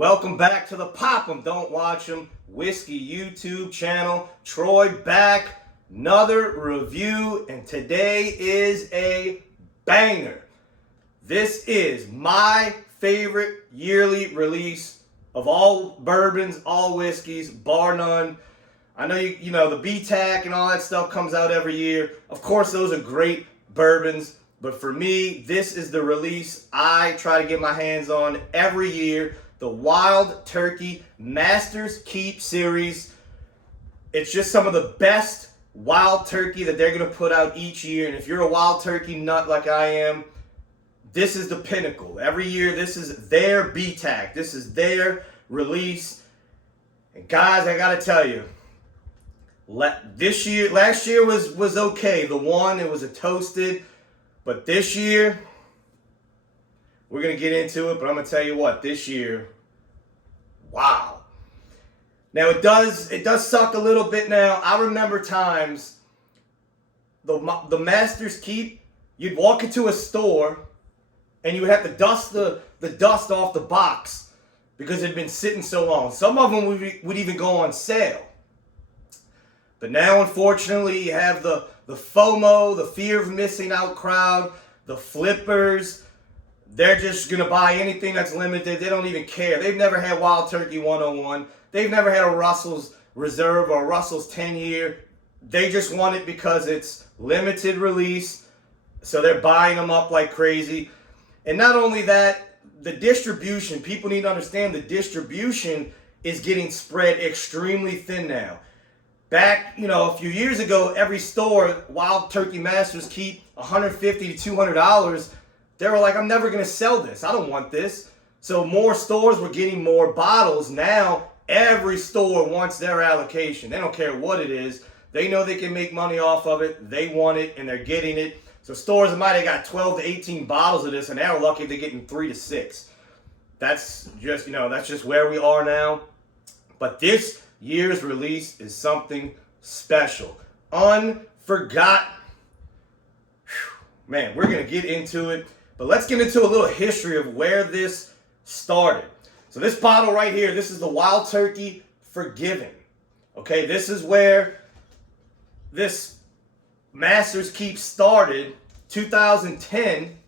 Welcome back to the Pop 'em, Don't Watch 'em Whiskey YouTube channel. Troy back, another review, and today is a banger. This is my favorite yearly release of all bourbons, all whiskeys, bar none. I know you know the BTAC and all that stuff comes out every year. Of course, those are great bourbons, but for me, this is the release I try to get my hands on every year. The Wild Turkey Master's Keep series. It's just some of the best Wild Turkey that they're going to put out each year. And if you're a Wild Turkey nut like I am, this is the pinnacle. Every year, this is their BTAC. This is their release. And guys, I got to tell you, last year was okay. The one, it was a toasted. But this year, we're going to get into it, but I'm going to tell you what, this year, wow. Now, it does suck a little bit now. I remember times, the Master's Keep, you'd walk into a store, and you would have to dust the dust off the box because it had been sitting so long. Some of them would even go on sale. But now, unfortunately, you have the FOMO, the fear of missing out crowd, the flippers. They're just going to buy anything that's limited. They don't even care. They've never had Wild Turkey 101. They've never had a Russell's Reserve or a Russell's 10-year. They just want it because it's limited release. So they're buying them up like crazy. And not only that, the distribution. People need to understand the distribution is getting spread extremely thin now. Back, a few years ago, every store, Wild Turkey Masters Keep, $150 to $200. They were like, I'm never going to sell this. I don't want this. So more stores were getting more bottles. Now, every store wants their allocation. They don't care what it is. They know they can make money off of it. They want it, and they're getting it. So stores might have got 12 to 18 bottles of this, and they're lucky if they're getting 3 to 6. That's just where we are now. But this year's release is something special. Unforgotten. Man, we're going to get into it. But let's get into a little history of where this started. So this bottle right here, this is the Wild Turkey Forgiven. Okay, this is where this Master's Keep started. 2010,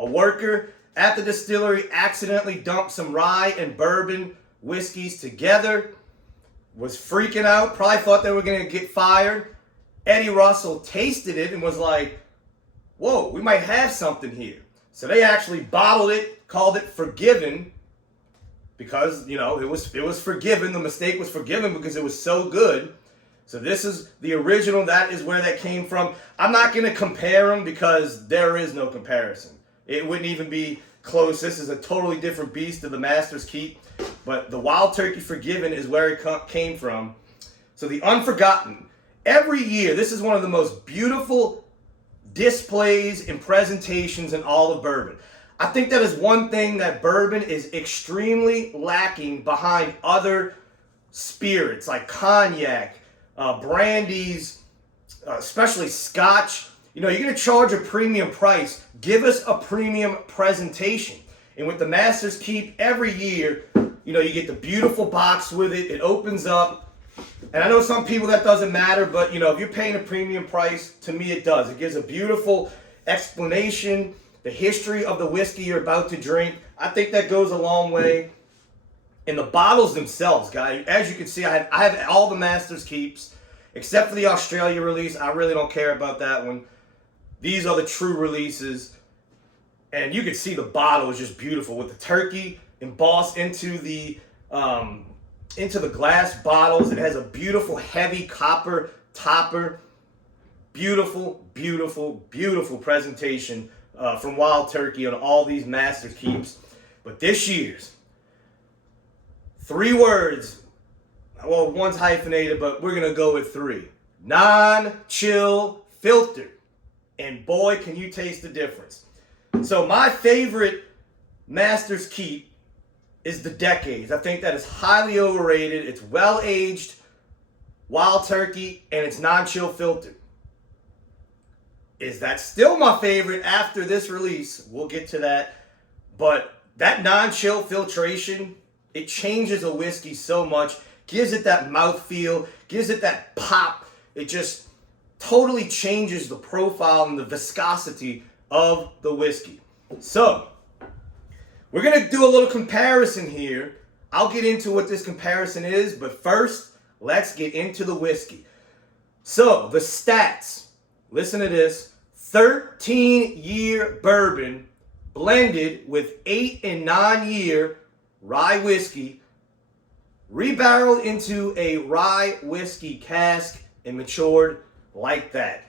a worker at the distillery accidentally dumped some rye and bourbon whiskeys together, was freaking out, probably thought they were going to get fired. Eddie Russell tasted it and was like, whoa, we might have something here. So they actually bottled it, called it Forgiven, because, it was forgiven. The mistake was forgiven because it was so good. So this is the original. That is where that came from. I'm not going to compare them because there is no comparison. It wouldn't even be close. This is a totally different beast of the Master's Keep. But the Wild Turkey Forgiven is where it came from. So the Unforgotten. Every year, this is one of the most beautiful displays and presentations in all of bourbon. I think that is one thing that bourbon is extremely lacking behind other spirits like cognac, brandies, especially scotch. You're going to charge a premium price. Give us a premium presentation. And with the Master's Keep, every year, you get the beautiful box with it. It opens up. And I know some people that doesn't matter, but if you're paying a premium price, to me it does. It gives a beautiful explanation, the history of the whiskey you're about to drink. I think that goes a long way. And the bottles themselves, guys, as you can see, I have all the Master's Keeps, except for the Australia release. I really don't care about that one. These are the true releases. And you can see the bottle is just beautiful with the turkey embossed into the glass bottles. It has a beautiful heavy copper topper. Beautiful, beautiful, beautiful presentation from Wild Turkey on all these Master's Keeps. But this year's, 3 words. Well, one's hyphenated, but we're going to go with 3. Non-chill filter. And boy, can you taste the difference. So my favorite Master's Keep is the Decades. I think that is highly overrated. It's well-aged Wild Turkey, and it's non-chill filtered. Is that still my favorite after this release? We'll get to that. But that non-chill filtration, it changes a whiskey so much, gives it that mouthfeel, gives it that pop. It just totally changes the profile and the viscosity of the whiskey. So, we're going to do a little comparison here. I'll get into what this comparison is, but first, let's get into the whiskey. So, the stats. Listen to this. 13-year bourbon blended with 8 and 9-year rye whiskey, rebarreled into a rye whiskey cask and matured like that.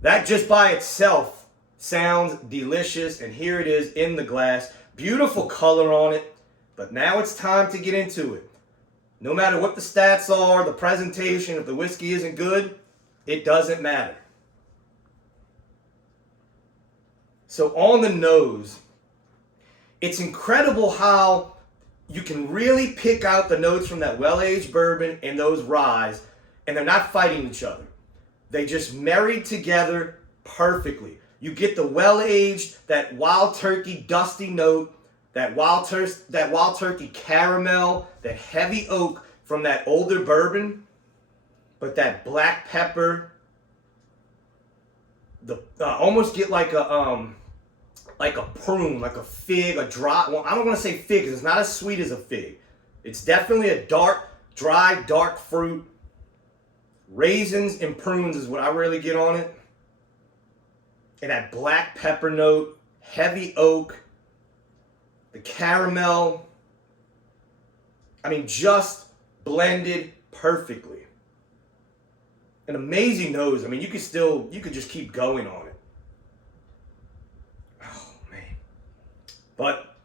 That just by itself sounds delicious, and here it is in the glass. Beautiful color on it, but now it's time to get into it. No matter what the stats are, the presentation, if the whiskey isn't good, it doesn't matter. So on the nose, it's incredible how you can really pick out the notes from that well-aged bourbon and those ryes, and they're not fighting each other. They just married together perfectly. You get the well-aged, that wild turkey dusty note, that wild turkey caramel, that heavy oak from that older bourbon, but that black pepper, almost get like a prune, like a fig, a dry. Well, I don't want to say fig because it's not as sweet as a fig. It's definitely a dry, dark fruit. Raisins and prunes is what I really get on it. And that black pepper note, heavy oak, the caramel. I mean, just blended perfectly. An amazing nose. I mean, you could just keep going on it. Oh, man. But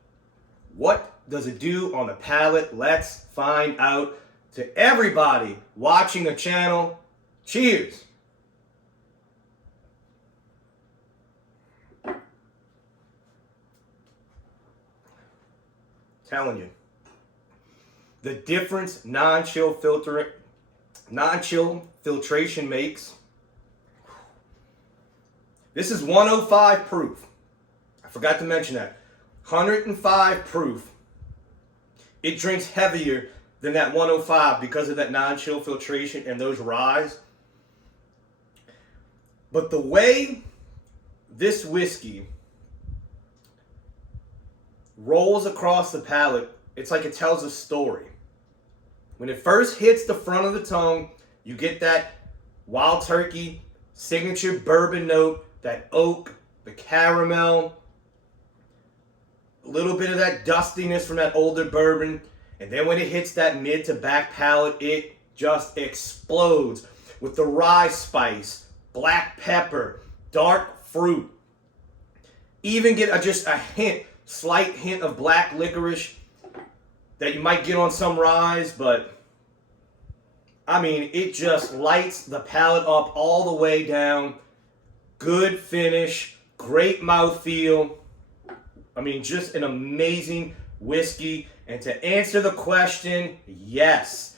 what does it do on the palate? Let's find out. To everybody watching the channel, cheers. Telling you, the difference non-chill filtration makes. This is 105 proof. I forgot to mention that. 105 proof. It drinks heavier than that 105 because of that non-chill filtration and those ryes. But the way this whiskey rolls across the palate, it's like it tells a story. When it first hits the front of the tongue, you get that wild turkey signature bourbon note, that oak, the caramel, a little bit of that dustiness from that older bourbon. And then when it hits that mid to back palate, it just explodes with the rye spice, black pepper, dark fruit. Even get just a slight hint of black licorice that you might get on some ryes, but I mean, it just lights the palate up all the way down. Good finish, great mouthfeel. I mean, just an amazing whiskey. And to answer the question, yes,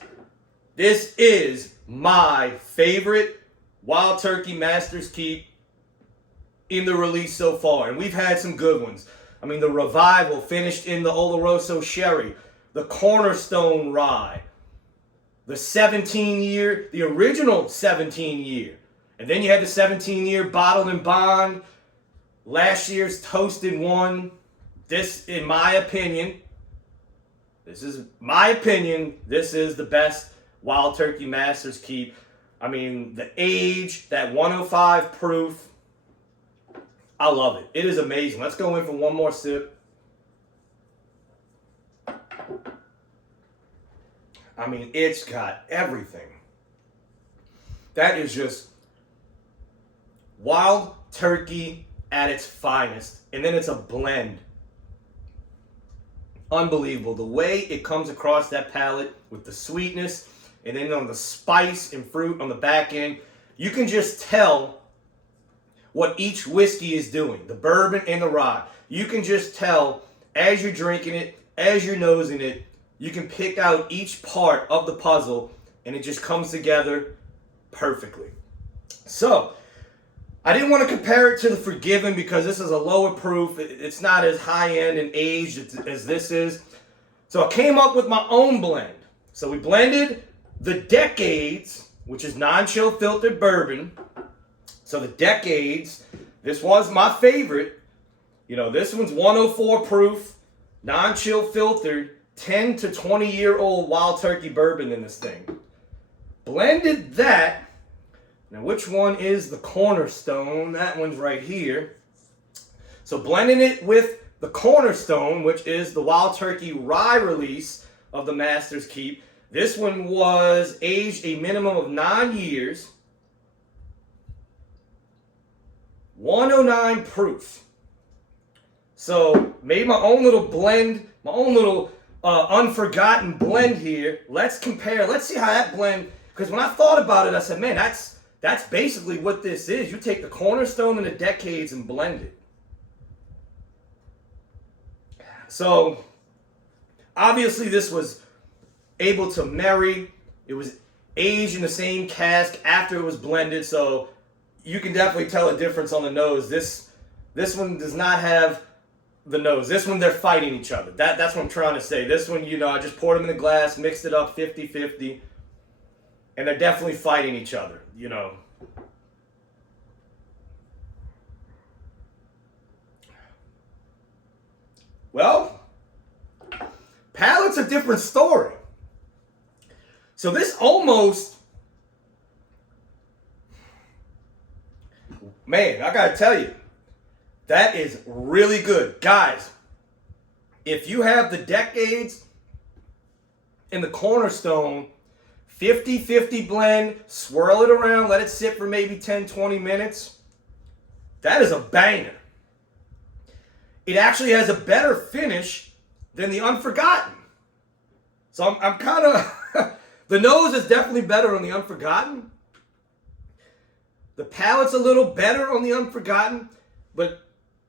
this is my favorite Wild Turkey Master's Keep in the release so far. And we've had some good ones. I mean, the Revival finished in the Oloroso Sherry, the Cornerstone Rye, the 17-year, the original 17-year. And then you had the 17-year Bottled and Bond, last year's Toasted One. This, in my opinion, this is the best Wild Turkey Master's Keep. I mean, the age, that 105 proof, I love it. It is amazing. Let's go in for one more sip. I mean, it's got everything. That is just Wild Turkey at its finest. And then it's a blend. Unbelievable. The way it comes across that palate with the sweetness and then on the spice and fruit on the back end, you can just tell what each whiskey is doing, the bourbon and the rye. You can just tell as you're drinking it, as you're nosing it, you can pick out each part of the puzzle and it just comes together perfectly. So, I didn't want to compare it to the Forgiven because this is a lower proof. It's not as high end and aged as this is. So I came up with my own blend. So we blended the Decades, which is non-chill filtered bourbon. So the Decades, this was my favorite. You know, this one's 104 proof, non-chill filtered, 10 to 20-year-old Wild Turkey bourbon in this thing. Blended that. Now, which one is the Cornerstone? That one's right here. So blending it with the Cornerstone, which is the Wild Turkey rye release of the Master's Keep. This one was aged a minimum of 9 years. 109 proof. So made my own little blend, my own little Unforgotten blend here. Let's compare. Let's see how that blend, because when I thought about it, I said, man, that's basically what this is. You take the Cornerstone and the Decades and blend it. So obviously this was able to marry. It was aged in the same cask after it was blended, so you can definitely tell a difference on the nose. This one does not have the nose. This one, they're fighting each other. That's what I'm trying to say. This one, you know, I just poured them in the glass, mixed it up 50-50, and they're definitely fighting each other, you know. Well, palate's a different story. So this almost, man, I gotta tell you, that is really good. Guys, if you have the Decades and the Cornerstone, 50-50 blend, swirl it around, let it sit for maybe 10-20 minutes, that is a banger. It actually has a better finish than the Unforgotten. So I'm kind of, the nose is definitely better on the Unforgotten. The palate's a little better on the Unforgotten, but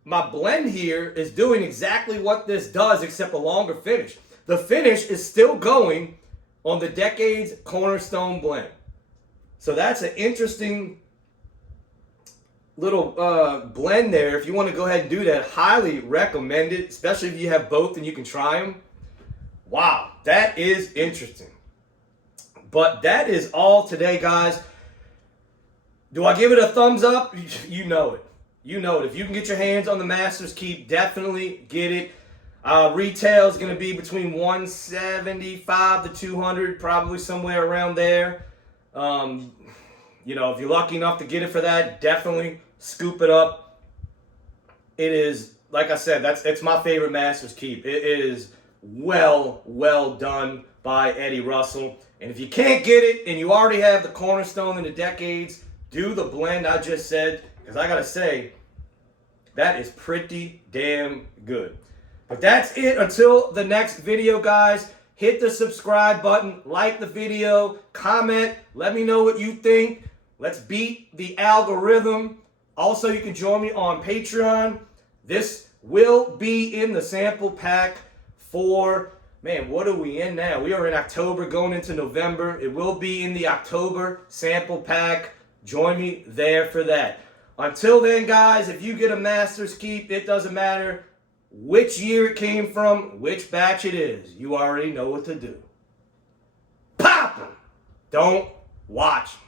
my blend here is doing exactly what this does, except a longer finish. The finish is still going on the Decades Cornerstone blend. So that's an interesting little blend there. If you want to go ahead and do that, highly recommend it, especially if you have both and you can try them. Wow, that is interesting. But that is all today, guys. Do I give it a thumbs up? You know it. You know it. If you can get your hands on the Master's Keep, definitely get it. Retail is going to be between $175 to $200, probably somewhere around there. You know, if you're lucky enough to get it for that, definitely scoop it up. It is, like I said, it's my favorite Master's Keep. It is well done by Eddie Russell. And if you can't get it and you already have the Cornerstone and the Decades, do the blend I just said, because I got to say, that is pretty damn good. But that's it until the next video, guys. Hit the subscribe button, like the video, comment, let me know what you think. Let's beat the algorithm. Also, you can join me on Patreon. This will be in the sample pack for, man, what are we in now? We are in October going into November. It will be in the October sample pack. Join me there for that. Until then, guys, if you get a Master's Keep, it doesn't matter which year it came from, which batch it is. You already know what to do. Pop 'em. Don't watch 'em.